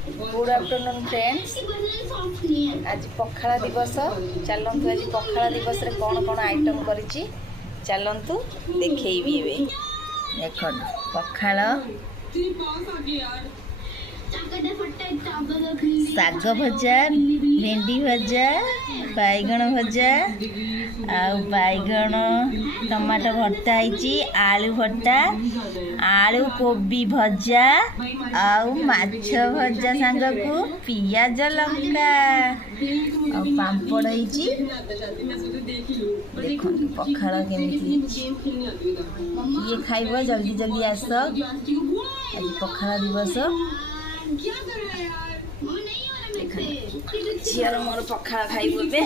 Good afternoon friends. आज पखाला दिवस। चलतु आज पखाला दिवस रे कौन कौन आइटम करिछि चलतु देखैबी। एबे देख पखाला शाग भजा, भेंडी भजा, बैगण भजा, बैगण टमाटो भर्ता होइछि, आलू भर्ता, आलू कोबी भजा, माछ भजा सांग को पियाज लंका पांपड़ होइछि। देखो पखाला केमिति ये खाइबो, जल्दी जल्दी आस। आज पखाला दिवस झील मोर पखाला खाइबो। बे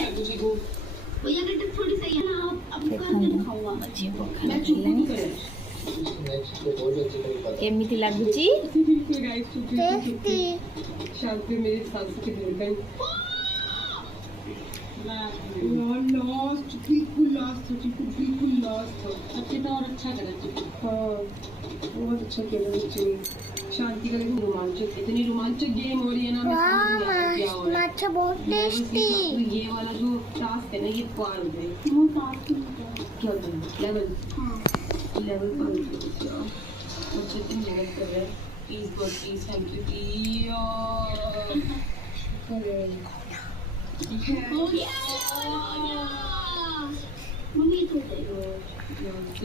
केमिति लागुची? बहुत अच्छा खेला बच्चे। शांति का लेकिन रोमांचक, इतनी रोमांचक गेम हो रही है ना। माछा बहुत टेस्टी। ये वाला जो टास्क है ना, ये पार हो गए। क्या लेवल? लेवल पार हो गया। बच्चे तुम मेहनत कर रहे हैं। Please God please thank you. Mummy तो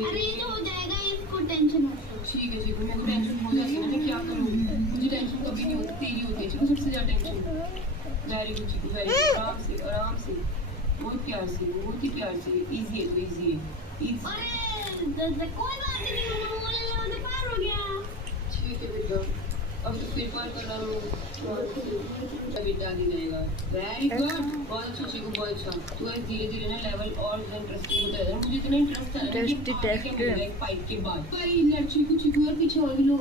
अरे ये तो हो जाएगा, इसको टेंशन मत लो। ठीक है मेरे को टेंशन हो जाती है, मैं क्या करूँ? मुझे टेंशन कभी नहीं होती, तेरी होती है। सबसे ज्यादा tension very good Chiku, very good. आराम से बहुत प्यार से, बहुत ही प्यार से। इजी है तो इजी है। अरे कोई बात नहीं, बोलने लेवल से पार हो गया। ठीक है बेटा, अब तो फिर पार करना बेटा दे जाएगा। वेरी गुड, बहुत अच्छा चिकू, बहुत अच्छा। तू धीरे धीरे ना लेवल और इंटरेस्टिंग होता है। मुझे इतना इंटरेस्ट आ रहा है कि पाइप के बाद कई लड़की को चिकू और पीछे और भी लोग